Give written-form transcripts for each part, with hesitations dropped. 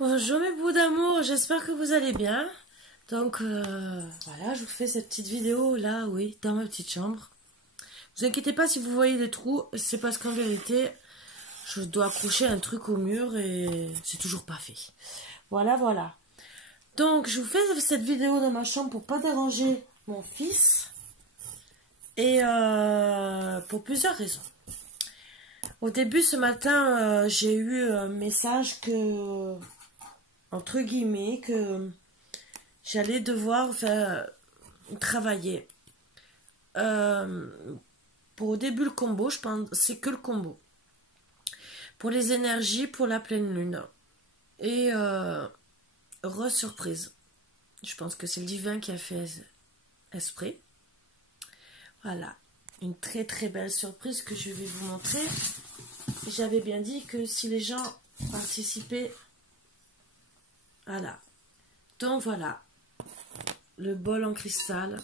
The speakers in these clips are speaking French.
Bonjour mes bouts d'amour, j'espère que vous allez bien. Donc voilà, je vous fais cette petite vidéo là, oui, dans ma petite chambre. Vous inquiétez pas si vous voyez des trous, c'est parce qu'en vérité, je dois accrocher un truc au mur et c'est toujours pas fait. Voilà, voilà. Donc je vous fais cette vidéo dans ma chambre pour pas déranger mon fils et pour plusieurs raisons. Au début ce matin, j'ai eu un message que, entre guillemets, que j'allais devoir travailler. Pour au début le combo, je pense c'est que le combo. Pour les énergies, pour la pleine lune. Et surprise. Je pense que c'est le divin qui a fait esprit. Voilà. Une très très belle surprise que je vais vous montrer. J'avais bien dit que si les gens participaient... Voilà. Donc voilà. Le bol en cristal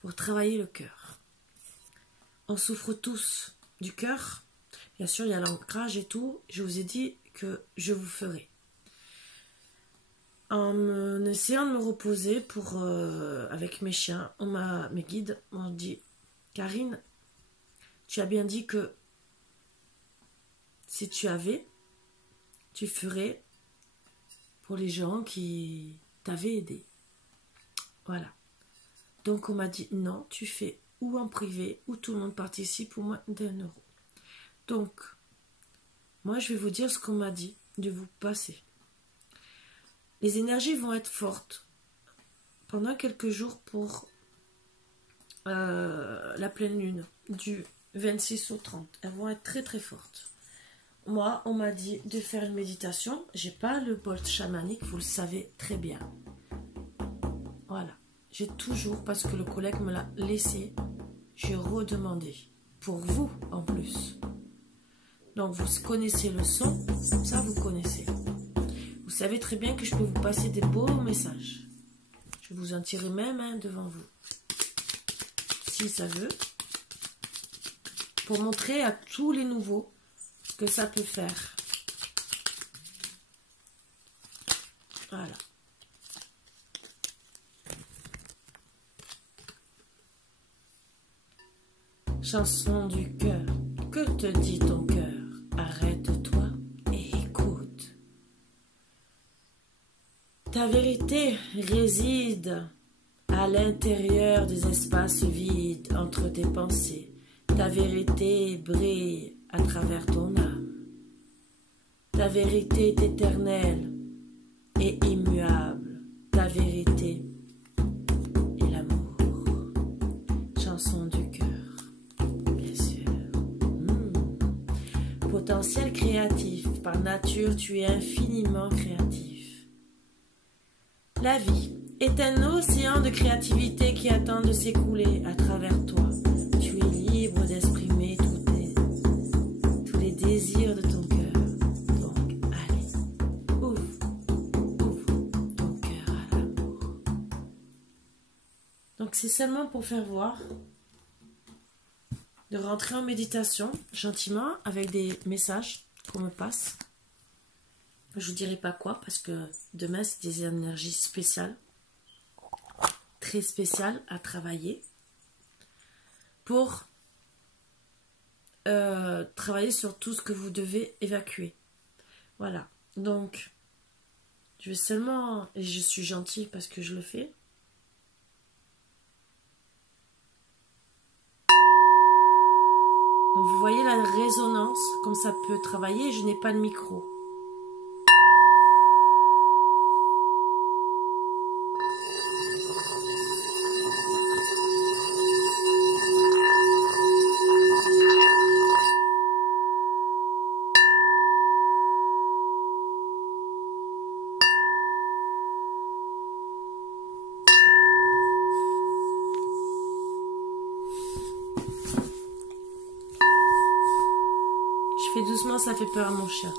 pour travailler le cœur. On souffre tous du cœur. Bien sûr, il y a l'ancrage et tout. Je vous ai dit que je vous ferai. En essayant de me reposer avec mes chiens, mes guides m'ont dit, Karine, tu as bien dit que si tu avais, tu ferais pour les gens qui t'avaient aidé. Voilà. Donc on m'a dit, non, tu fais ou en privé, ou tout le monde participe au moins d'1 euro. Donc, moi je vais vous dire ce qu'on m'a dit de vous passer. Les énergies vont être fortes pendant quelques jours pour la pleine lune du 26 au 30. Elles vont être très très fortes. Moi, on m'a dit de faire une méditation. J'ai pas le bol chamanique, vous le savez très bien. Voilà. J'ai toujours, parce que le collègue me l'a laissé, j'ai redemandé. Pour vous, en plus. Donc, vous connaissez le son, ça vous connaissez. Vous savez très bien que je peux vous passer des beaux messages. Je vais vous en tirer même devant vous. Si ça veut. Pour montrer à tous les nouveaux ce que ça peut faire. Voilà. Chanson du cœur. Que te dit ton cœur? Arrête-toi et écoute. Ta vérité réside à l'intérieur des espaces vides entre tes pensées. Ta vérité brille à travers ton âme. Ta vérité est éternelle et immuable. Ta vérité est l'amour. Chanson du cœur, bien sûr. Potentiel créatif. Par nature, tu es infiniment créatif. La vie est un océan de créativité qui attend de s'écouler à travers toi. Tu es libre d'exprimer tous les désirs de ton cœur. Donc, allez, ouvre ton cœur à l'amour. Donc, c'est seulement pour faire voir, de rentrer en méditation, gentiment, avec des messages qu'on me passe. Je vous dirai pas quoi, parce que demain, c'est des énergies spéciales. Très spécial à travailler pour travailler sur tout ce que vous devez évacuer. Voilà. Donc, je vais seulement, et je suis gentille parce que je le fais. Donc, vous voyez la résonance, comme ça peut travailler. Je n'ai pas de micro. Je fais doucement, ça fait peur à mon chien.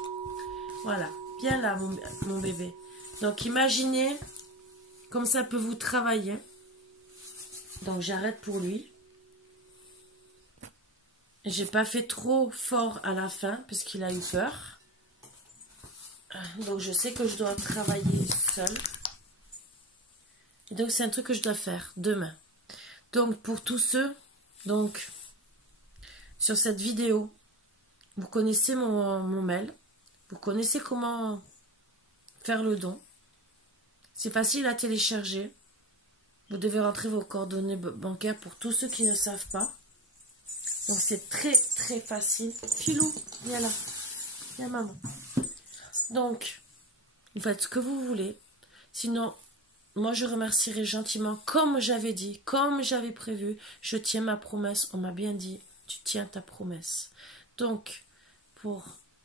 Voilà, bien là mon bébé. Donc imaginez comme ça peut vous travailler. Donc j'arrête pour lui. J'ai pas fait trop fort à la fin parce qu'il a eu peur. Donc je sais que je dois travailler seule. Et donc c'est un truc que je dois faire demain. Donc pour tous ceux, donc sur cette vidéo, vous connaissez mon mail. Vous connaissez comment faire le don. C'est facile à télécharger. Vous devez rentrer vos coordonnées bancaires pour tous ceux qui ne savent pas. Donc c'est très très facile. Filou, viens là. Viens maman. Donc, vous faites ce que vous voulez. Sinon, moi je remercierai gentiment, comme j'avais dit, comme j'avais prévu. Je tiens ma promesse. On m'a bien dit, tu tiens ta promesse. Donc,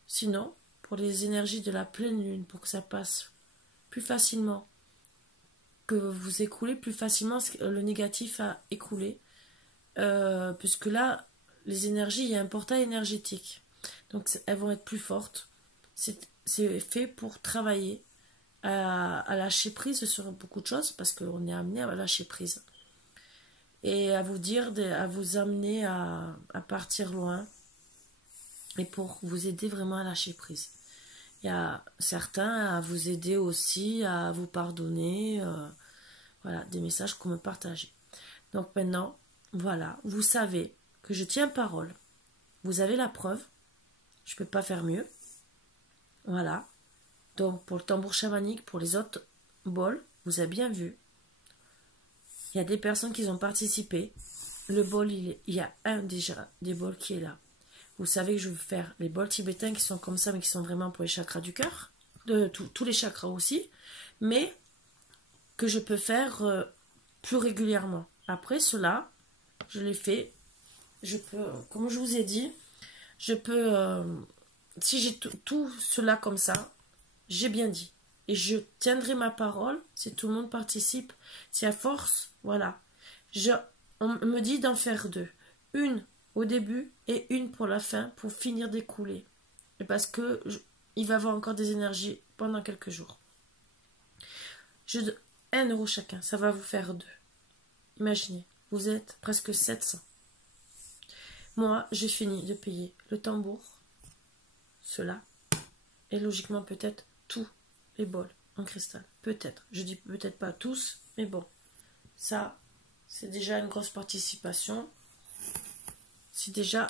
sinon, pour les énergies de la pleine lune, pour que ça passe plus facilement, que vous écoulez plus facilement le négatif à écouler, puisque là, les énergies, il y a un portail énergétique. Donc, elles vont être plus fortes. C'est fait pour travailler à lâcher prise sur beaucoup de choses, parce qu'on est amené à lâcher prise. Et à vous dire, à vous amener à partir loin, et pour vous aider vraiment à lâcher prise. Il y a certains à vous aider aussi, à vous pardonner, voilà, des messages qu'on me partage. Donc maintenant, voilà, vous savez que je tiens parole. Vous avez la preuve. Je ne peux pas faire mieux. Voilà. Donc pour le tambour chamanique, pour les autres bols, vous avez bien vu. Il y a des personnes qui ont participé. Le bol, il y a un déjà des bols qui est là. Vous savez que je vais faire les bols tibétains qui sont comme ça, mais qui sont vraiment pour les chakras du cœur. Tous les chakras aussi. Mais que je peux faire plus régulièrement. Après cela, je les fais. Je peux, comme je vous ai dit, je peux, si j'ai tout cela comme ça, j'ai bien dit. Et je tiendrai ma parole si tout le monde participe. Si à force, voilà. On me dit d'en faire 2. Une au début et une pour la fin, pour finir d'écouler. Et parce que il va y avoir encore des énergies pendant quelques jours. 1 € chacun, ça va vous faire 2. Imaginez, vous êtes presque 700. Moi, j'ai fini de payer le tambour, cela, et logiquement peut-être tous les bols en cristal. Peut-être. Je dis peut-être pas tous, mais bon. Ça, c'est déjà une grosse participation. C'est déjà,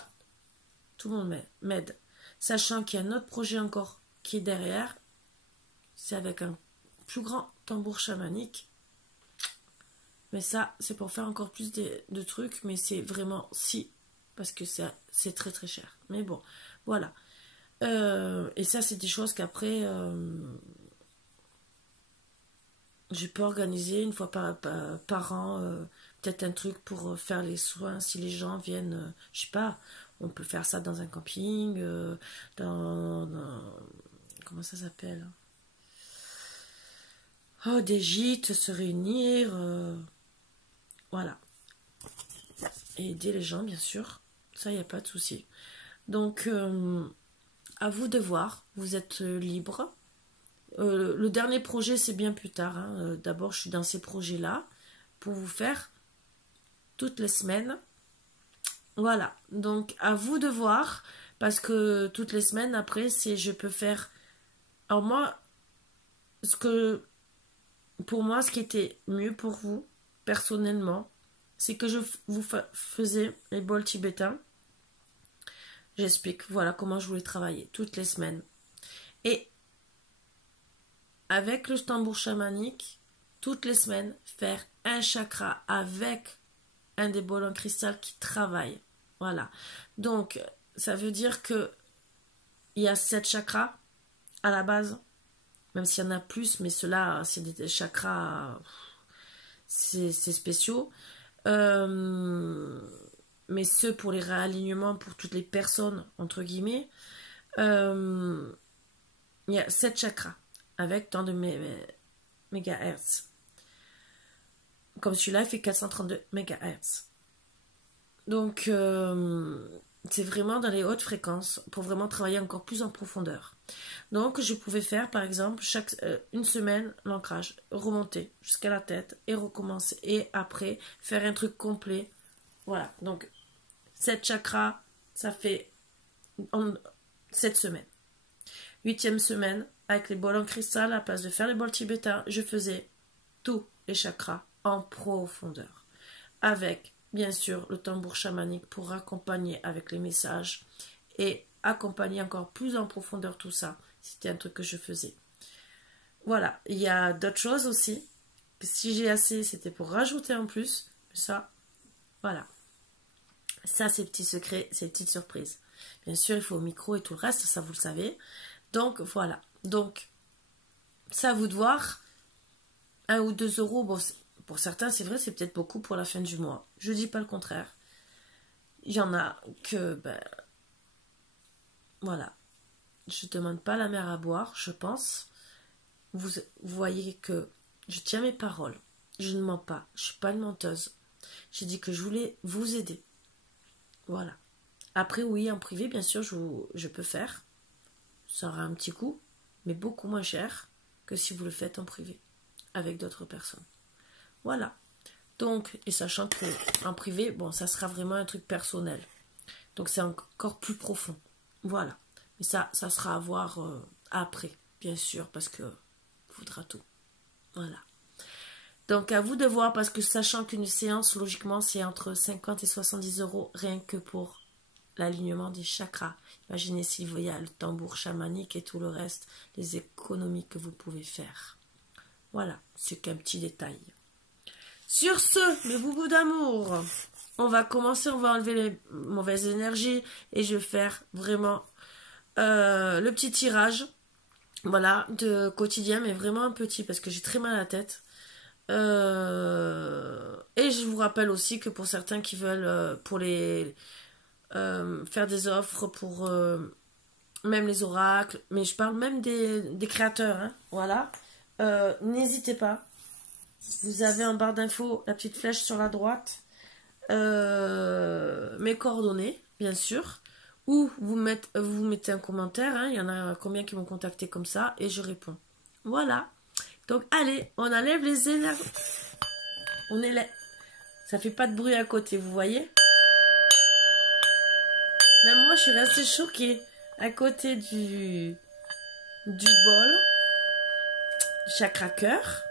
tout le monde m'aide. Sachant qu'il y a un autre projet encore qui est derrière. C'est avec un plus grand tambour chamanique. Mais ça, c'est pour faire encore plus de trucs. Mais c'est vraiment parce que c'est très très cher. Mais bon, voilà. Et ça, c'est des choses qu'après, je peux organiser une fois par an, peut-être un truc pour faire les soins. Si les gens viennent, je sais pas, on peut faire ça dans un camping, comment ça s'appelle? Oh, des gîtes, se réunir, voilà. Et aider les gens, bien sûr. Ça, il n'y a pas de souci. Donc, à vous de voir. Vous êtes libre. Le dernier projet, c'est bien plus tard. Hein. D'abord, je suis dans ces projets-là pour vous faire toutes les semaines. Voilà. Donc, à vous de voir. Parce que toutes les semaines, après, je peux faire... Alors moi, pour moi, ce qui était mieux pour vous, personnellement, c'est que je vous faisais les bols tibétains. J'explique, voilà comment je voulais travailler toutes les semaines. Et avec le tambour chamanique, toutes les semaines, faire un chakra avec un des bols en cristal qui travaille. Voilà. Donc, ça veut dire que il y a 7 chakras à la base, même s'il y en a plus, mais ceux-là, c'est des chakras, c'est spéciaux. Mais ceux pour les réalignements pour toutes les personnes, entre guillemets, il y a 7 chakras avec tant de mégahertz. Comme celui-là, il fait 432 mégahertz. Donc, c'est vraiment dans les hautes fréquences pour vraiment travailler encore plus en profondeur. Donc, je pouvais faire, par exemple, une semaine, l'ancrage, remonter jusqu'à la tête et recommencer. Et après, faire un truc complet. Voilà. Donc, 7 chakras, ça fait 7 semaines. 8e semaine, avec les bols en cristal, à la place de faire les bols tibétains, je faisais tous les chakras en profondeur. Avec, bien sûr, le tambour chamanique pour accompagner avec les messages et accompagner encore plus en profondeur tout ça. C'était un truc que je faisais. Voilà, il y a d'autres choses aussi. Si j'ai assez, c'était pour rajouter en plus. Ça, voilà. Ça, c'est petits secrets, c'est petites surprises. Bien sûr, il faut au micro et tout le reste, ça vous le savez. Donc, voilà. Donc, c'est à vous de voir. 1 ou 2 euros, bon, pour certains, c'est vrai, c'est peut-être beaucoup pour la fin du mois. Je dis pas le contraire. Il y en a que, ben, voilà. Je demande pas la mer à boire, je pense. Vous voyez que je tiens mes paroles. Je ne mens pas. Je suis pas une menteuse. J'ai dit que je voulais vous aider. Voilà. Après, oui, en privé, bien sûr, je peux faire. Ça aura un petit coût, mais beaucoup moins cher que si vous le faites en privé, avec d'autres personnes. Voilà. Donc, et sachant que en privé, bon, ça sera vraiment un truc personnel. Donc, c'est encore plus profond. Voilà. Mais ça sera à voir après, bien sûr, parce que faudra tout. Voilà. Donc, à vous de voir, parce que sachant qu'une séance, logiquement, c'est entre 50 et 70 euros, rien que pour l'alignement des chakras. Imaginez s'il y a le tambour chamanique et tout le reste, les économies que vous pouvez faire. Voilà, c'est qu'un petit détail. Sur ce, mes boubous d'amour, on va commencer, on va enlever les mauvaises énergies et je vais faire vraiment le petit tirage, voilà, de quotidien, mais vraiment un petit parce que j'ai très mal à la tête. Et je vous rappelle aussi que pour certains qui veulent pour les faire des offres pour même les oracles, mais je parle même des créateurs, hein, voilà, n'hésitez pas. Vous avez en barre d'infos la petite flèche sur la droite, mes coordonnées, bien sûr, ou vous mettez un commentaire, hein, il y en a combien qui m'ont contacté comme ça, et je réponds. Voilà. Donc, allez, on enlève les énergies. On est là. Ça fait pas de bruit à côté, vous voyez? Même moi, je suis restée choquée. À côté du bol. Chakra cœur.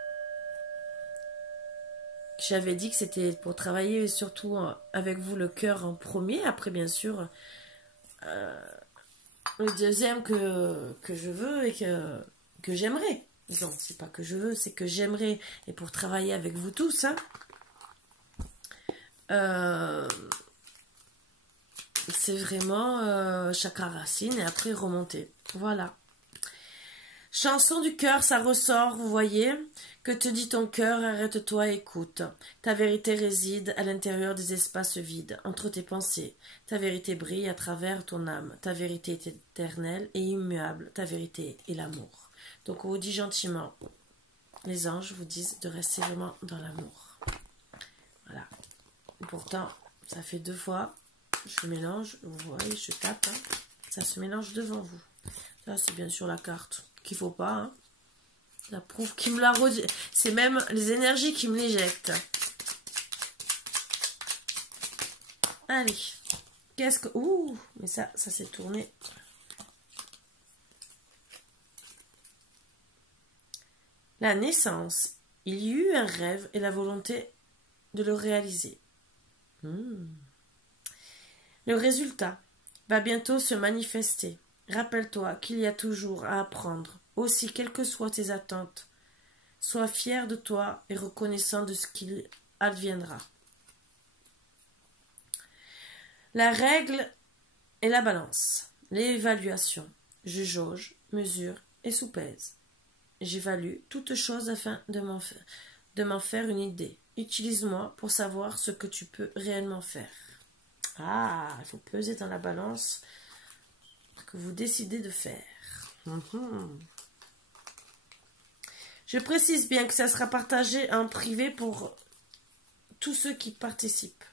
J'avais dit que c'était pour travailler surtout avec vous le cœur en premier. Après, bien sûr, le deuxième que je veux et que j'aimerais. Non, c'est pas que je veux, c'est que j'aimerais. Et pour travailler avec vous tous, hein, c'est vraiment chakra racine et après remonter. Voilà. Chanson du cœur, ça ressort, vous voyez. Que te dit ton cœur, arrête-toi, écoute. Ta vérité réside à l'intérieur des espaces vides, entre tes pensées. Ta vérité brille à travers ton âme. Ta vérité est éternelle et immuable. Ta vérité est l'amour. Donc on vous dit gentiment, les anges vous disent de rester vraiment dans l'amour. Voilà. Et pourtant, ça fait 2 fois, je mélange, vous voyez, je tape, hein, ça se mélange devant vous. Ça c'est bien sûr la carte qu'il faut pas, hein. La prouve qui me la redit. C'est même les énergies qui me l'éjectent. Allez. Qu'est-ce que... Ouh, mais ça s'est tourné. La naissance. Il y eut un rêve et la volonté de le réaliser. Le résultat va bientôt se manifester. Rappelle-toi qu'il y a toujours à apprendre. Aussi, quelles que soient tes attentes, sois fier de toi et reconnaissant de ce qu'il adviendra. La règle est la balance, l'évaluation. Je jauge, mesure et soupèse. J'évalue toute chose afin de m'en faire une idée. Utilise-moi pour savoir ce que tu peux réellement faire. Ah, il faut peser dans la balance ce que vous décidez de faire. Je précise bien que ça sera partagé en privé pour tous ceux qui participent.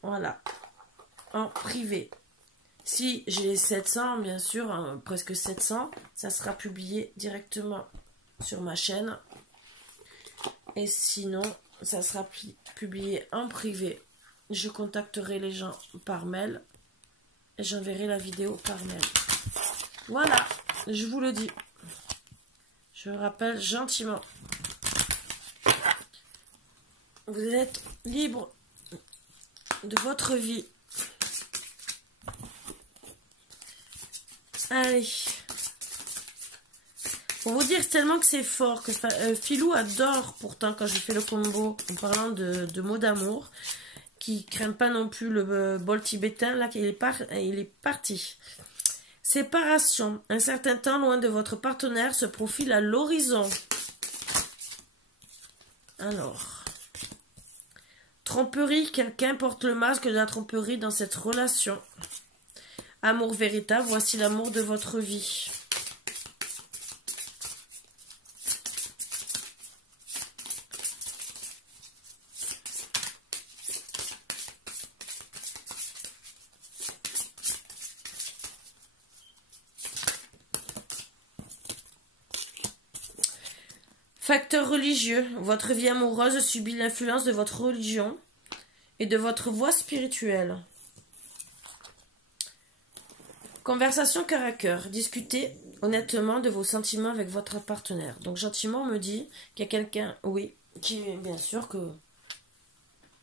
Voilà. En privé. Si j'ai 700, bien sûr, hein, presque 700, ça sera publié directement sur ma chaîne. Et sinon, ça sera publié en privé. Je contacterai les gens par mail et j'enverrai la vidéo par mail. Voilà. Je vous le dis. Je rappelle gentiment. Vous êtes libre de votre vie. Allez. Pour vous dire tellement que c'est fort, que Philou adore pourtant quand je fais le combo en parlant de mots d'amour, qui craignent pas non plus le bol tibétain, là il est parti. Séparation. Un certain temps loin de votre partenaire se profile à l'horizon. Alors. Tromperie. Quelqu'un porte le masque de la tromperie dans cette relation. Amour véritable. Voici l'amour de votre vie. Facteur religieux. Votre vie amoureuse subit l'influence de votre religion et de votre voie spirituelle. Conversation cœur à cœur. Discutez honnêtement de vos sentiments avec votre partenaire. Donc gentiment on me dit qu'il y a quelqu'un, oui, qui bien sûr que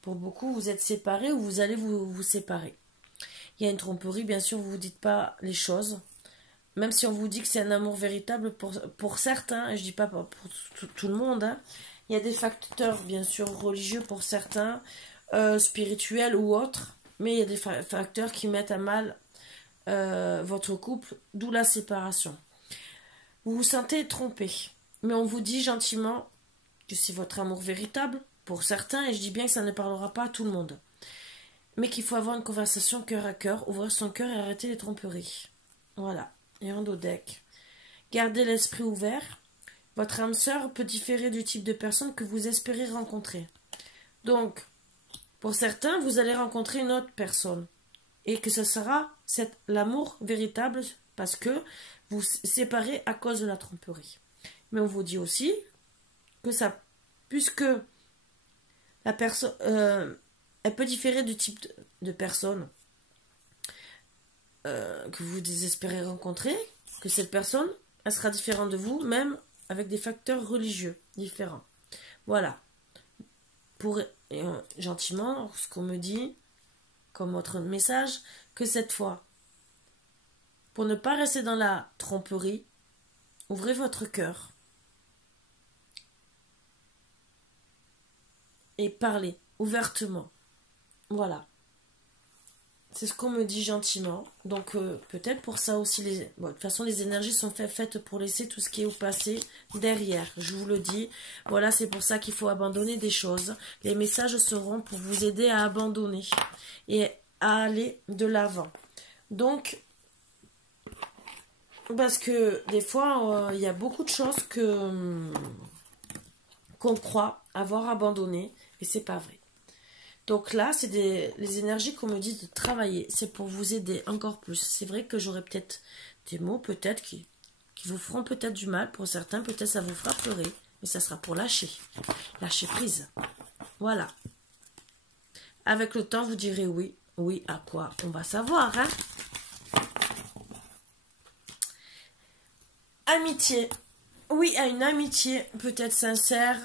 pour beaucoup vous êtes séparés ou vous allez vous séparer. Il y a une tromperie, bien sûr vous ne vous dites pas les choses. Même si on vous dit que c'est un amour véritable pour certains, et je ne dis pas pour tout le monde, hein, il y a des facteurs bien sûr religieux pour certains, spirituels ou autres, mais il y a des facteurs qui mettent à mal votre couple, d'où la séparation. Vous vous sentez trompé, mais on vous dit gentiment que c'est votre amour véritable pour certains, et je dis bien que ça ne parlera pas à tout le monde, mais qu'il faut avoir une conversation cœur à cœur, ouvrir son cœur et arrêter les tromperies. Voilà. Et un deck. Gardez l'esprit ouvert. Votre âme sœur peut différer du type de personne que vous espérez rencontrer. Donc, pour certains, vous allez rencontrer une autre personne. Et que ce sera l'amour véritable parce que vous séparez à cause de la tromperie. Mais on vous dit aussi que ça, puisque la personne, elle peut différer du type de personne que vous désespérez rencontrer, que cette personne, elle sera différente de vous, même avec des facteurs religieux différents. Voilà. Pour gentiment, ce qu'on me dit, comme autre message, que cette fois, pour ne pas rester dans la tromperie, ouvrez votre cœur et parlez ouvertement. Voilà. C'est ce qu'on me dit gentiment. Donc peut-être pour ça aussi, de toute façon les énergies sont faites pour laisser tout ce qui est au passé derrière. Je vous le dis. Voilà, c'est pour ça qu'il faut abandonner des choses. Les messages seront pour vous aider à abandonner et à aller de l'avant. Donc, parce que des fois, il y a beaucoup de choses qu'on croit avoir abandonnées et c'est pas vrai. Donc là, c'est les énergies qu'on me dit de travailler. C'est pour vous aider encore plus. C'est vrai que j'aurai peut-être des mots peut-être qui vous feront peut-être du mal. Pour certains, peut-être ça vous fera pleurer. Mais ça sera pour lâcher. Lâcher prise. Voilà. Avec le temps, vous direz oui. Oui, à quoi? On va savoir, hein? Amitié. Oui, à une amitié peut-être sincère.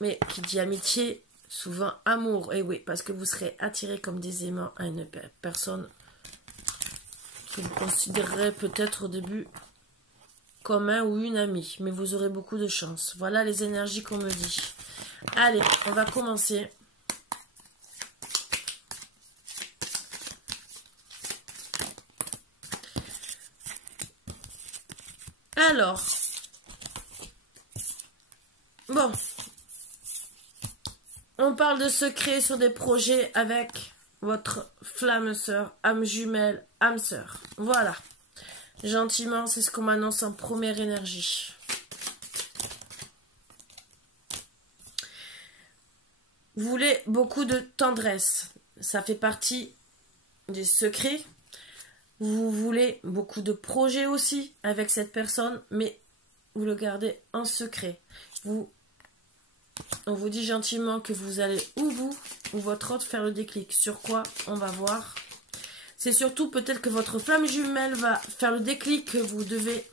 Mais qui dit amitié, souvent amour. Et oui, parce que vous serez attiré comme des aimants à une personne que vous considérerez peut-être au début comme un ou une amie. Mais vous aurez beaucoup de chance. Voilà les énergies qu'on me dit. Allez, on va commencer. Alors, bon. On parle de secrets sur des projets avec votre flamme sœur, âme jumelle, âme sœur. Voilà. Gentiment, c'est ce qu'on m'annonce en première énergie. Vous voulez beaucoup de tendresse. Ça fait partie des secrets. Vous voulez beaucoup de projets aussi avec cette personne, mais vous le gardez en secret. On vous dit gentiment que vous allez ou vous ou votre autre faire le déclic. Sur quoi? On va voir. C'est surtout peut-être que votre flamme jumelle va faire le déclic que vous devez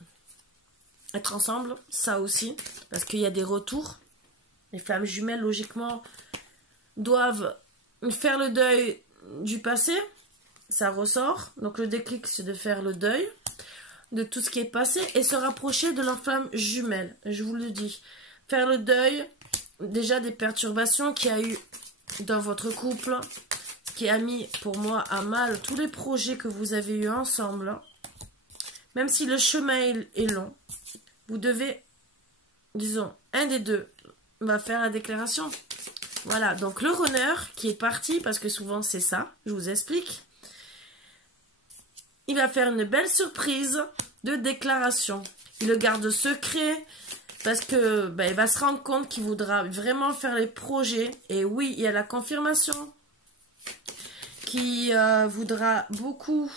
être ensemble. Ça aussi, parce qu'il y a des retours. Les flammes jumelles, logiquement, doivent faire le deuil du passé. Ça ressort. Donc le déclic, c'est de faire le deuil de tout ce qui est passé et se rapprocher de leur flamme jumelle. Je vous le dis. Faire le deuil déjà des perturbations qu'il y a eu dans votre couple, ce qui a mis pour moi à mal tous les projets que vous avez eus ensemble. Même si le chemin est long, vous devez, disons, un des deux va faire la déclaration. Voilà, donc le runner qui est parti, parce que souvent c'est ça, je vous explique. Il va faire une belle surprise de déclaration. Il le garde secret parce que ben, il va se rendre compte qu'il voudra vraiment faire les projets. Et oui, il y a la confirmation qui voudra beaucoup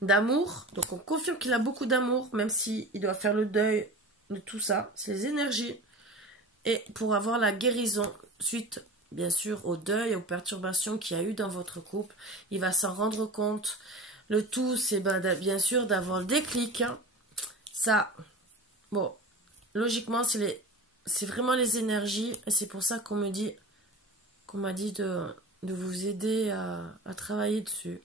d'amour. Donc on confirme qu'il a beaucoup d'amour, même s'il doit faire le deuil de tout ça. C'est les énergies. Et pour avoir la guérison suite, bien sûr, au deuil, aux perturbations qu'il y a eu dans votre couple, il va s'en rendre compte. Le tout, c'est ben, bien sûr d'avoir le déclic. Hein. Ça, bon, logiquement, c'est vraiment les énergies. Et c'est pour ça qu'on m'a dit de vous aider à travailler dessus.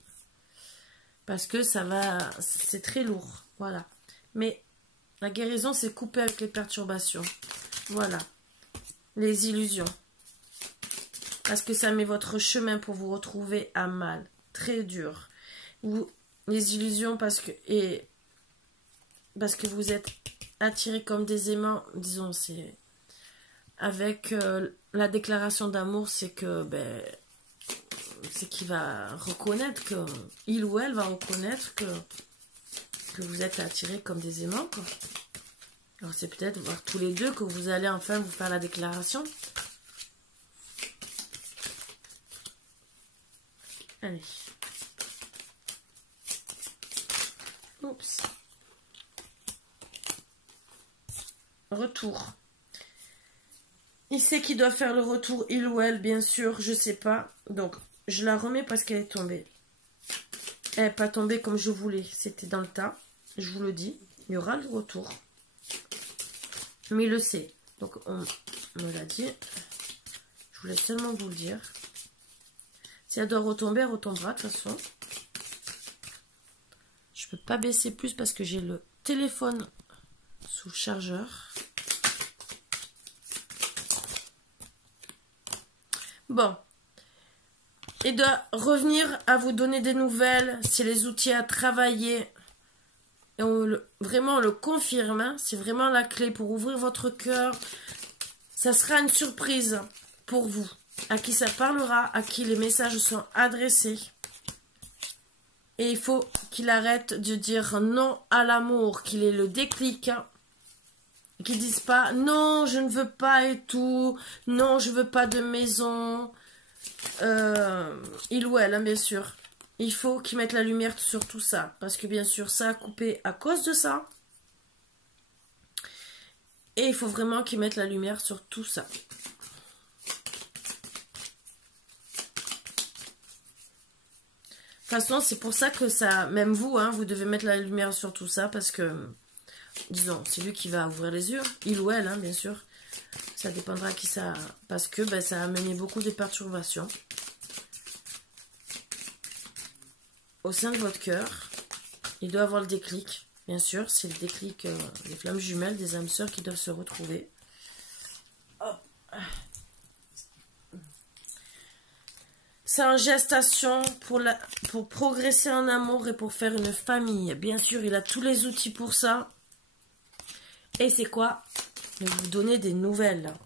Parce que ça va, c'est très lourd. Voilà. Mais la guérison, c'est couper avec les perturbations. Voilà. Les illusions. Parce que ça met votre chemin pour vous retrouver à mal. Très dur. Les illusions parce que vous êtes attirés comme des aimants. Disons, c'est... Avec la déclaration d'amour, c'est que... Ben, c'est qu'il va reconnaître que... Il ou elle va reconnaître que vous êtes attirés comme des aimants, quoi. Alors c'est peut-être voir tous les deux que vous allez enfin vous faire la déclaration. Allez. Oups. Retour. Il sait qu'il doit faire le retour, il ou elle, bien sûr, je sais pas. Donc, je la remets parce qu'elle est tombée. Elle n'est pas tombée comme je voulais. C'était dans le tas. Je vous le dis. Il y aura le retour. Mais il le sait. Donc, on me l'a dit. Je voulais seulement vous le dire. Si elle doit retomber, elle retombera de toute façon. Je peux pas baisser plus parce que j'ai le téléphone sous le chargeur. Bon. Il doit revenir à vous donner des nouvelles. C'est les outils à travailler. Et vraiment, on le confirme. Hein, c'est vraiment la clé pour ouvrir votre cœur. Ça sera une surprise pour vous. À qui ça parlera, à qui les messages sont adressés. Et il faut qu'il arrête de dire non à l'amour, qu'il ait le déclic. Hein, qu'il ne dise pas non, je ne veux pas et tout. Non, je veux pas de maison. Il ou elle, hein, bien sûr. Il faut qu'ils mettent la lumière sur tout ça. Parce que bien sûr, ça a coupé à cause de ça. Et il faut vraiment qu'ils mettent la lumière sur tout ça. De toute façon, c'est pour ça que ça... Même vous, hein, vous devez mettre la lumière sur tout ça. Parce que, disons, c'est lui qui va ouvrir les yeux. Il ou elle, hein, bien sûr. Ça dépendra qui ça... Parce que ben, ça a amené beaucoup de perturbations. Au sein de votre cœur, il doit avoir le déclic, bien sûr, c'est le déclic des flammes jumelles, des âmes sœurs qui doivent se retrouver. Hop. C'est en gestation pour progresser en amour et pour faire une famille. Bien sûr, il a tous les outils pour ça. Et c'est quoi? Il va vous donner des nouvelles.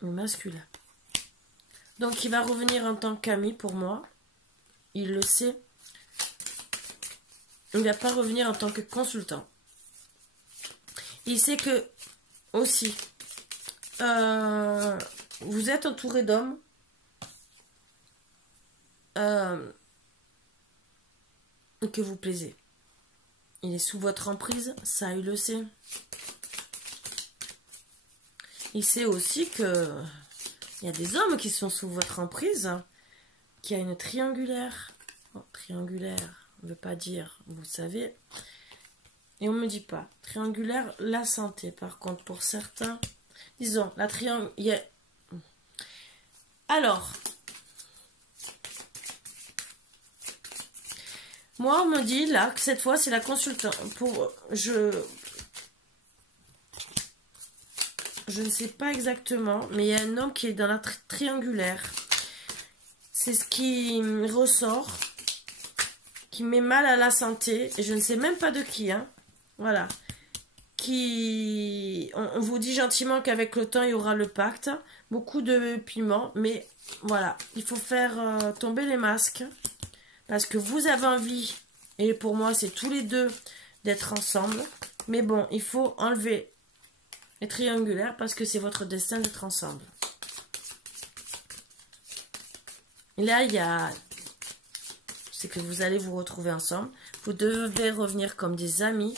Le masculin. Donc, il va revenir en tant qu'ami pour moi. Il le sait. Il ne va pas revenir en tant que consultant. Il sait que, aussi, vous êtes entouré d'hommes. Que vous plaisez. Il est sous votre emprise. Ça, il le sait. Il sait aussi que... Il Il y a des hommes qui sont sous votre emprise, qui a une triangulaire. Oh, triangulaire, ne veut pas dire, vous savez. Et on ne me dit pas. Triangulaire, la santé. Par contre, pour certains, disons, la triangulaire... Alors, moi, on me dit là que cette fois, c'est la consultante. Je ne sais pas exactement, mais il y a un homme qui est dans la triangulaire. C'est ce qui ressort, qui met mal à la santé, et je ne sais même pas de qui, hein. Voilà. On vous dit gentiment qu'avec le temps, il y aura le pacte. Beaucoup de piment, mais voilà. Il faut faire tomber les masques, parce que vous avez envie, et pour moi, c'est tous les deux, d'être ensemble. Mais bon, il faut enlever les triangulaires, parce que c'est votre destin d'être ensemble. Et là, il y a... C'est que vous allez vous retrouver ensemble. Vous devez revenir comme des amis.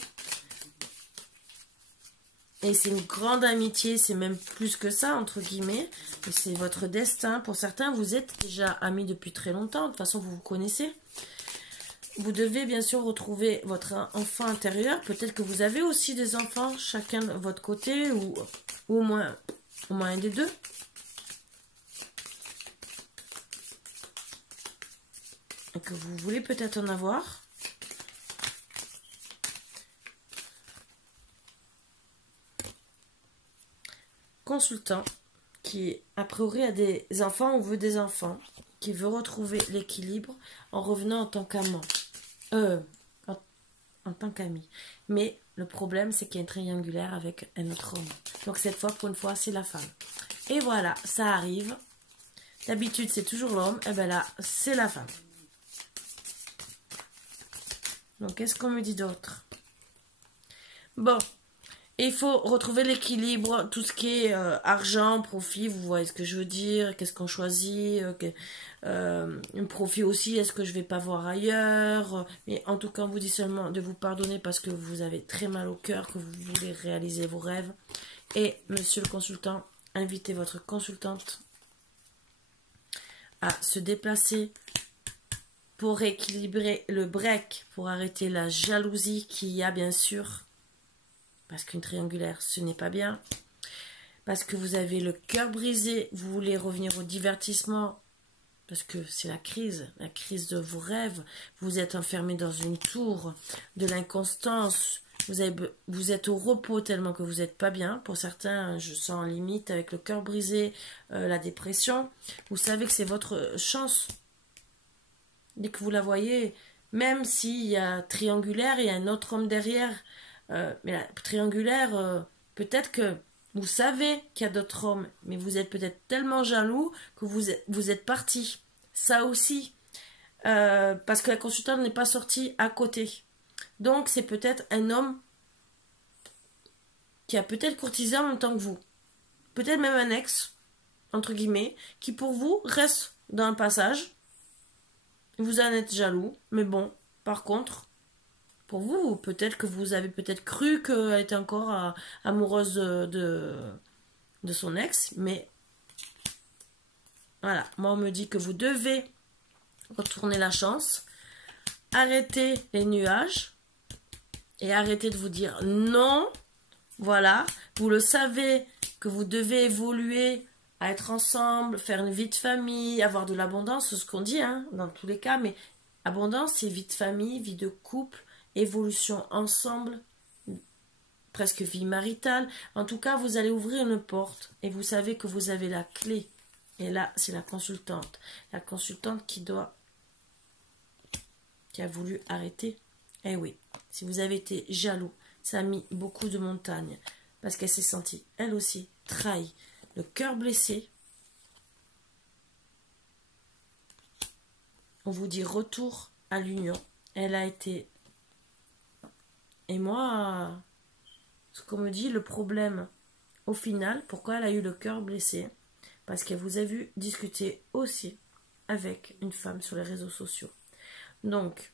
Et c'est une grande amitié, c'est même plus que ça, entre guillemets. Et c'est votre destin. Pour certains, vous êtes déjà amis depuis très longtemps. De toute façon, vous vous connaissez. Vous devez bien sûr retrouver votre enfant intérieur. Peut-être que vous avez aussi des enfants, chacun de votre côté, ou au moins un des deux. Et que vous voulez peut-être en avoir. Consultant qui a priori a des enfants ou veut des enfants, qui veut retrouver l'équilibre en revenant en tant qu'amant, en tant qu'ami. Mais le problème, c'est qu'il y a une triangulaire avec un autre homme. Donc cette fois, pour une fois, c'est la femme. Et voilà, ça arrive. D'habitude, c'est toujours l'homme. Et bien là, c'est la femme. Donc, qu'est-ce qu'on me dit d'autre? Bon. Il faut retrouver l'équilibre, tout ce qui est argent, profit, vous voyez ce que je veux dire, qu'est-ce qu'on choisit, un profit aussi, est-ce que je vais pas voir ailleurs, mais en tout cas on vous dit seulement de vous pardonner parce que vous avez très mal au cœur, que vous voulez réaliser vos rêves. Et monsieur le consultant, invitez votre consultante à se déplacer pour équilibrer le break, pour arrêter la jalousie qu'il y a bien sûr. Parce qu'une triangulaire, ce n'est pas bien. Parce que vous avez le cœur brisé, vous voulez revenir au divertissement. Parce que c'est la crise de vos rêves. Vous êtes enfermé dans une tour de l'inconstance. Vous êtes au repos tellement que vous n'êtes pas bien. Pour certains, je sens limite avec le cœur brisé, la dépression. Vous savez que c'est votre chance. Dès que vous la voyez, même s'il y a triangulaire, il y a un autre homme derrière. Mais la triangulaire, peut-être que vous savez qu'il y a d'autres hommes, mais vous êtes peut-être tellement jaloux que vous êtes parti. Ça aussi, parce que la consultante n'est pas sortie à côté. Donc, c'est peut-être un homme qui a peut-être courtisé en même temps que vous. Peut-être même un ex, entre guillemets, qui pour vous reste dans le passage. Vous en êtes jaloux, mais bon, par contre... Pour vous, peut-être que vous avez peut-être cru qu'elle était encore amoureuse de son ex, mais voilà, moi on me dit que vous devez retourner la chance, arrêter les nuages et arrêter de vous dire non, voilà, vous le savez que vous devez évoluer à être ensemble, faire une vie de famille, avoir de l'abondance, c'est ce qu'on dit hein, dans tous les cas, mais abondance c'est vie de famille, vie de couple, évolution ensemble, presque vie maritale. En tout cas, vous allez ouvrir une porte et vous savez que vous avez la clé. Et là, c'est la consultante. La consultante qui a voulu arrêter. Eh oui, si vous avez été jaloux, ça a mis beaucoup de montagnes. Parce qu'elle s'est sentie, elle aussi, trahie. Le cœur blessé. On vous dit retour à l'union. Elle a été... Et moi, ce qu'on me dit, le problème, au final, pourquoi elle a eu le cœur blessé? Parce qu'elle vous a vu discuter aussi avec une femme sur les réseaux sociaux. Donc,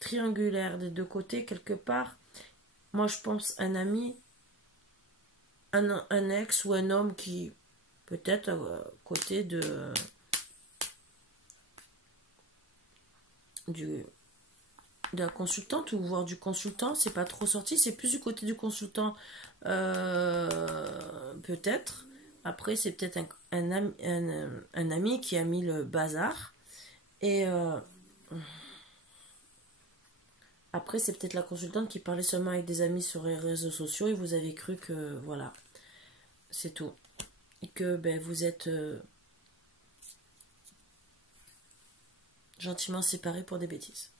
triangulaire des deux côtés, quelque part, moi je pense un ami, un ex ou un homme qui peut-être à côté de la consultante ou voire du consultant. C'est pas trop sorti, c'est plus du côté du consultant, peut-être. Après, c'est peut-être un ami qui a mis le bazar. Et après, c'est peut-être la consultante qui parlait seulement avec des amis sur les réseaux sociaux et vous avez cru que, voilà, c'est tout. Et que ben, vous êtes gentiment séparés pour des bêtises.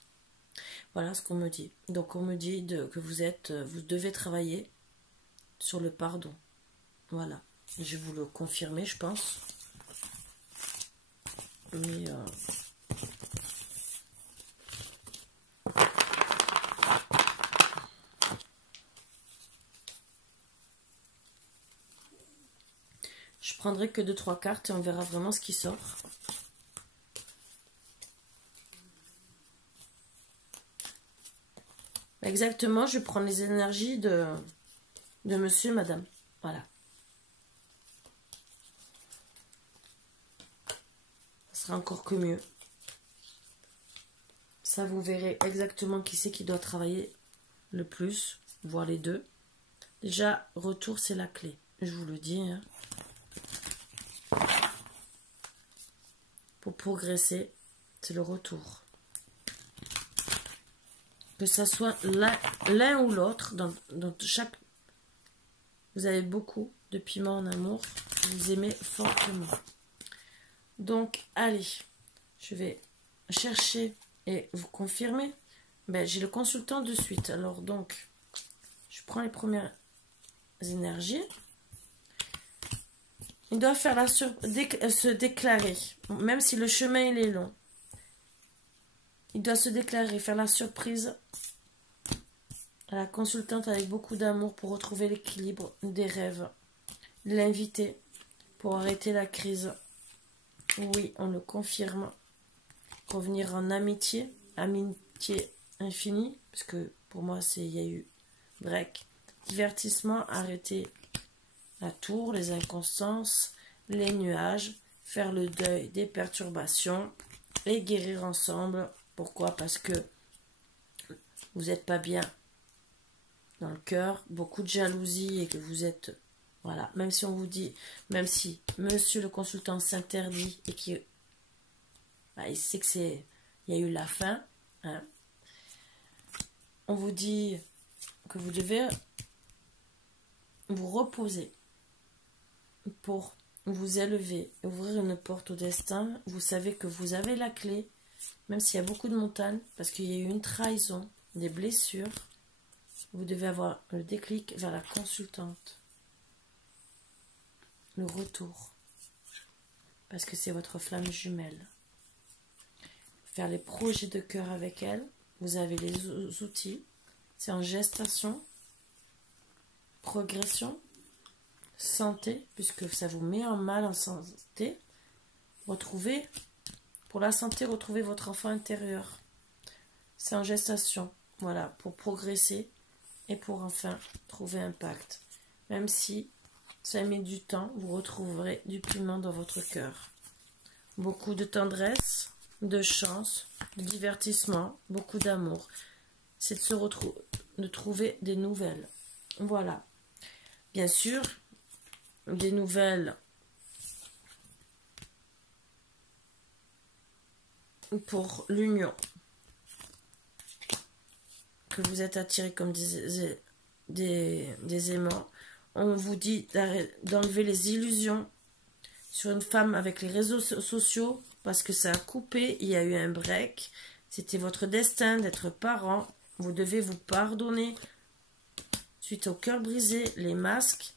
Voilà ce qu'on me dit. Donc on me dit que vous devez travailler sur le pardon. Voilà. Je vais vous le confirmer, je pense. Mais je prendrai que 2-3 cartes et on verra vraiment ce qui sort. Exactement, je prends les énergies de monsieur et madame. Voilà. Ça sera encore que mieux. Ça, vous verrez exactement qui c'est qui doit travailler le plus, voire les deux. Déjà, retour, c'est la clé. Je vous le dis. Hein. Pour progresser, c'est le retour. Que ça soit l'un ou l'autre, dans chaque... Vous avez beaucoup de piment en amour. Vous aimez fortement. Donc, allez, je vais chercher et vous confirmer. Ben, j'ai le consultant de suite. Alors, donc, je prends les premières énergies. Il doit faire se déclarer, même si le chemin il est long. Il doit se déclarer, faire la surprise à la consultante avec beaucoup d'amour pour retrouver l'équilibre des rêves. L'inviter pour arrêter la crise. Oui, on le confirme. Revenir en amitié infinie, parce que pour moi, il y a eu break. Divertissement, arrêter la tour, les inconstances, les nuages, faire le deuil des perturbations et guérir ensemble. Pourquoi? Parce que vous n'êtes pas bien dans le cœur, beaucoup de jalousie et que vous êtes... Voilà, même si on vous dit, même si monsieur le consultant s'interdit et qu'il il sait que il y a eu la fin, hein, on vous dit que vous devez vous reposer pour vous élever, ouvrir une porte au destin. Vous savez que vous avez la clé, même s'il y a beaucoup de montagnes, parce qu'il y a eu une trahison, des blessures. Vous devez avoir le déclic vers la consultante. Le retour. Parce que c'est votre flamme jumelle. Faire les projets de cœur avec elle. Vous avez les outils. C'est en gestation. Progression. Santé. Puisque ça vous met en mal en santé. Retrouvez. Pour la santé, retrouvez votre enfant intérieur. C'est en gestation. Voilà. Pour progresser. Et pour enfin trouver un pacte. Même si ça met du temps, vous retrouverez du piment dans votre cœur. Beaucoup de tendresse, de chance, de divertissement, beaucoup d'amour. C'est de trouver des nouvelles. Voilà. Bien sûr, des nouvelles pour l'union. Que vous êtes attirés comme des aimants. On vous dit d'enlever les illusions sur une femme avec les réseaux sociaux parce que ça a coupé, il y a eu un break. C'était votre destin d'être parent. Vous devez vous pardonner suite au cœur brisé, les masques,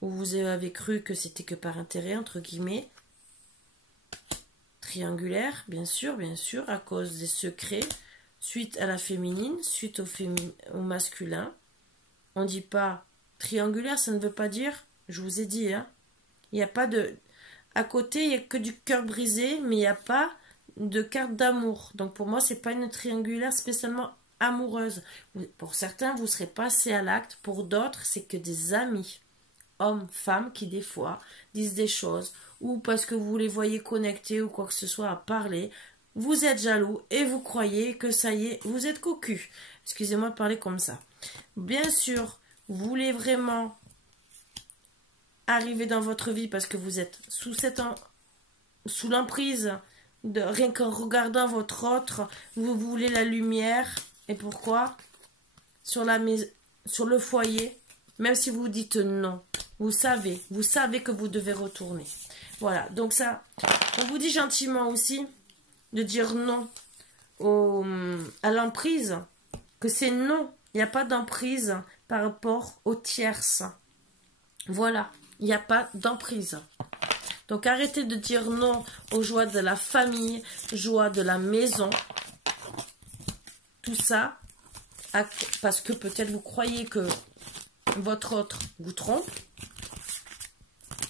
où vous avez cru que c'était que par intérêt, entre guillemets. Triangulaire, bien sûr, à cause des secrets. Suite à la féminine, suite au masculin. On ne dit pas triangulaire, ça ne veut pas dire, je vous ai dit, hein, il n'y a pas de... À côté, il n'y a que du cœur brisé, mais il n'y a pas de carte d'amour. Donc pour moi, ce n'est pas une triangulaire spécialement amoureuse. Pour certains, vous serez passé à l'acte. Pour d'autres, c'est que des amis. hommes, femmes qui des fois disent des choses, ou parce que vous les voyez connectés ou quoi que ce soit à parler, vous êtes jaloux et vous croyez que ça y est, vous êtes cocu. Excusez-moi de parler comme ça. Bien sûr, vous voulez vraiment arriver dans votre vie parce que vous êtes sous l'emprise de rien qu'en regardant votre autre, vous voulez la lumière. Et pourquoi? Sur le foyer, même si vous dites non, vous savez que vous devez retourner. Voilà, donc ça, on vous dit gentiment aussi de dire non à l'emprise, que c'est non, il n'y a pas d'emprise par rapport aux tierces. Voilà, il n'y a pas d'emprise. Donc arrêtez de dire non aux joies de la famille, joies de la maison, tout ça, parce que peut-être vous croyez que votre autre vous trompe,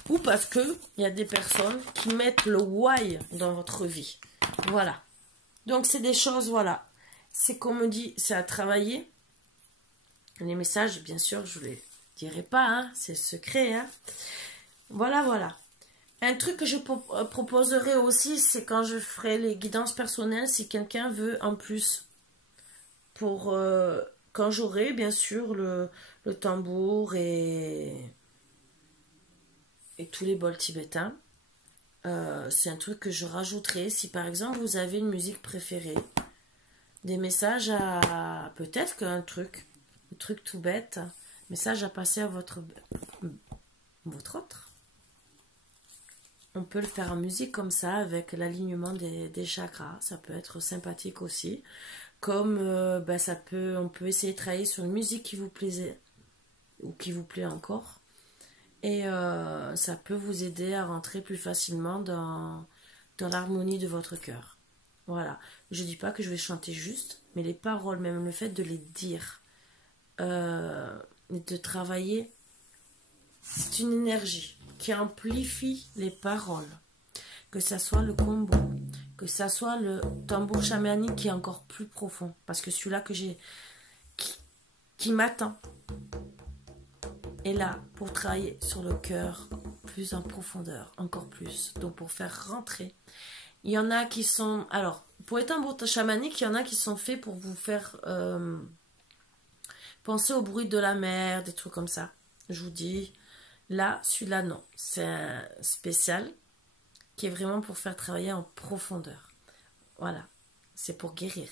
ou parce que il y a des personnes qui mettent le why dans votre vie. Voilà. Donc c'est des choses, voilà. C'est comme on dit, c'est à travailler. Les messages, bien sûr, je ne les dirai pas, hein, c'est secret. Hein. Voilà, voilà. Un truc que je proposerai aussi, c'est quand je ferai les guidances personnelles, si quelqu'un veut en plus. Pour quand j'aurai, bien sûr, le tambour et tous les bols tibétains. C'est un truc que je rajouterai. Si par exemple vous avez une musique préférée, des messages à... Peut-être qu'un truc, tout bête, message à passer à votre autre. On peut le faire en musique comme ça, avec l'alignement des chakras. Ça peut être sympathique aussi. Comme on peut essayer de travailler sur une musique qui vous plaisait ou qui vous plaît encore. Et ça peut vous aider à rentrer plus facilement dans l'harmonie de votre cœur. Voilà. Je ne dis pas que je vais chanter juste, mais les paroles, même le fait de les dire, de travailler, c'est une énergie qui amplifie les paroles. Que ça soit le combo, que ça soit le tambour chamanique qui est encore plus profond. Parce que celui-là que j'ai, qui m'attend, est là pour travailler sur le cœur plus en profondeur, encore plus. Donc pour faire rentrer. Il y en a qui sont... Alors, pour les tambours chamaniques, il y en a qui sont faits pour vous faire penser au bruit de la mer, des trucs comme ça. Je vous dis, là, celui-là, non. C'est un spécial qui est vraiment pour faire travailler en profondeur. Voilà, c'est pour guérir.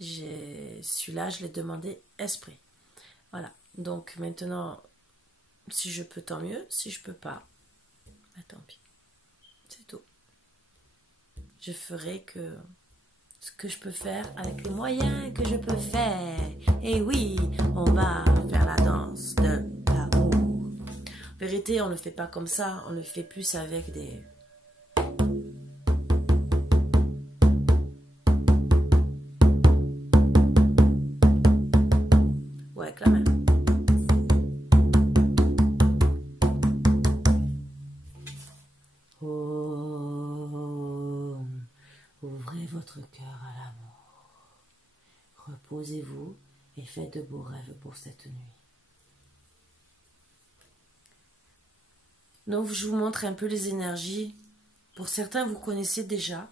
Celui-là, je l'ai demandé esprit. Voilà, donc maintenant, si je peux, tant mieux. Si je peux pas, bah, tant pis. C'est tout. Je ferai ce que je peux faire avec les moyens que je peux faire. Et oui, on va faire la danse de l'amour. En vérité, on ne le fait pas comme ça. On le fait plus avec des... Ouais, avec la main. Oh, ouvrez votre cœur à l'amour. Reposez-vous et faites de beaux rêves pour cette nuit. Donc, je vous montre un peu les énergies. Pour certains, vous connaissez déjà.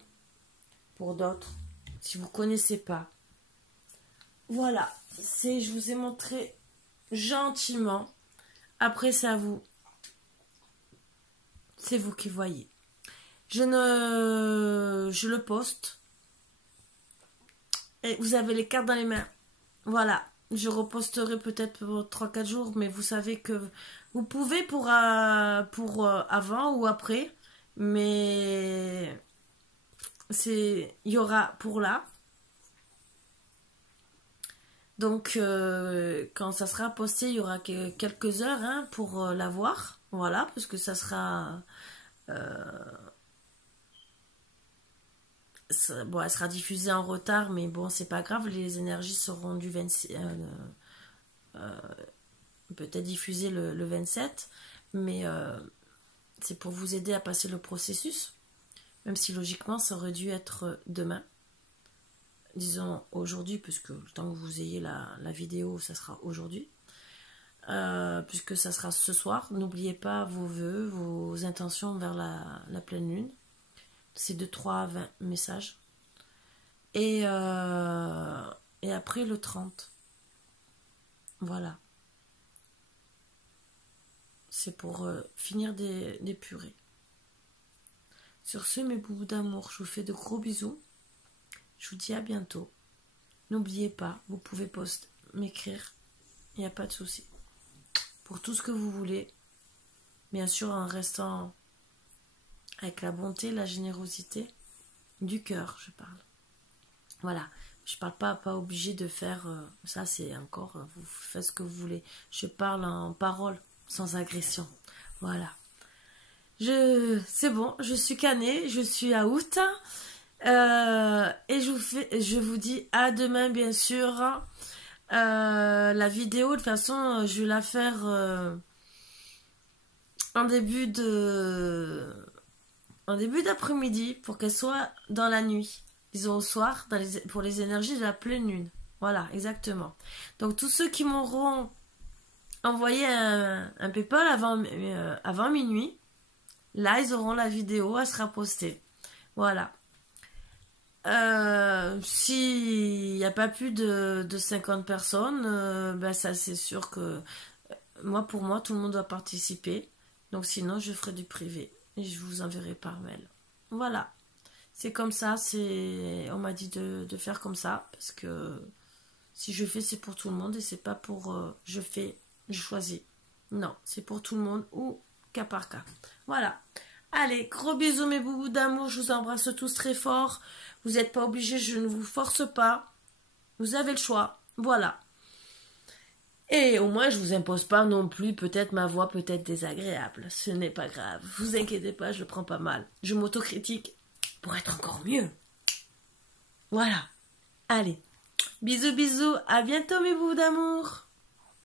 Pour d'autres, si vous ne connaissez pas. Voilà, je vous ai montré gentiment. Après, c'est à vous. C'est vous qui voyez. Je le poste. Et vous avez les cartes dans les mains. Voilà. Je reposterai peut-être pour 3-4 jours. Mais vous savez que vous pouvez pour avant ou après. Mais il y aura pour là. Donc, quand ça sera posté, il y aura quelques heures hein, pour l'avoir. Voilà, parce que ça sera... bon, elle sera diffusée en retard, mais bon, c'est pas grave. Les énergies seront du 26... peut-être diffusées le 27. Mais c'est pour vous aider à passer le processus. Même si logiquement, ça aurait dû être demain. Disons aujourd'hui, puisque le temps que vous ayez la vidéo, ça sera aujourd'hui. puisque ça sera ce soir. N'oubliez pas vos vœux, vos intentions vers la pleine lune. C'est de 3 à 20 messages. Et après le 30. Voilà. C'est pour finir d'épurer. Sur ce, mes boubous d'amour, je vous fais de gros bisous. Je vous dis à bientôt. N'oubliez pas, vous pouvez m'écrire. Il n'y a pas de souci. Pour tout ce que vous voulez. Bien sûr, en restant avec la bonté, la générosité. Du cœur, je parle. Voilà. Je parle pas obligé de faire... ça, c'est encore... vous faites ce que vous voulez. Je parle en parole, sans agression. Voilà. C'est bon, je suis canée, je suis out. Et je vous dis à demain, bien sûr. La vidéo, de toute façon, je vais la faire en début d'après-midi pour qu'elle soit dans la nuit. Disons au soir, pour les énergies de la pleine lune. Voilà, exactement. Donc, tous ceux qui m'auront envoyé un PayPal avant minuit, là, ils auront la vidéo, elle sera postée. Voilà. S'il n'y a pas plus de 50 personnes, ben ça c'est sûr que pour moi, tout le monde doit participer. Donc sinon, je ferai du privé et je vous enverrai par mail. Voilà. C'est comme ça, on m'a dit de faire comme ça, parce que si je fais, c'est pour tout le monde et c'est pas pour je choisis. Non, c'est pour tout le monde ou cas par cas. Voilà. Allez, gros bisous mes boubous d'amour, je vous embrasse tous très fort. Vous n'êtes pas obligés, je ne vous force pas. Vous avez le choix. Voilà. Et au moins, je vous impose pas non plus, peut-être ma voix peut être désagréable. Ce n'est pas grave. Vous inquiétez pas, je le prends pas mal. Je m'autocritique pour être encore mieux. Voilà. Allez. Bisous, bisous. À bientôt mes boubous d'amour.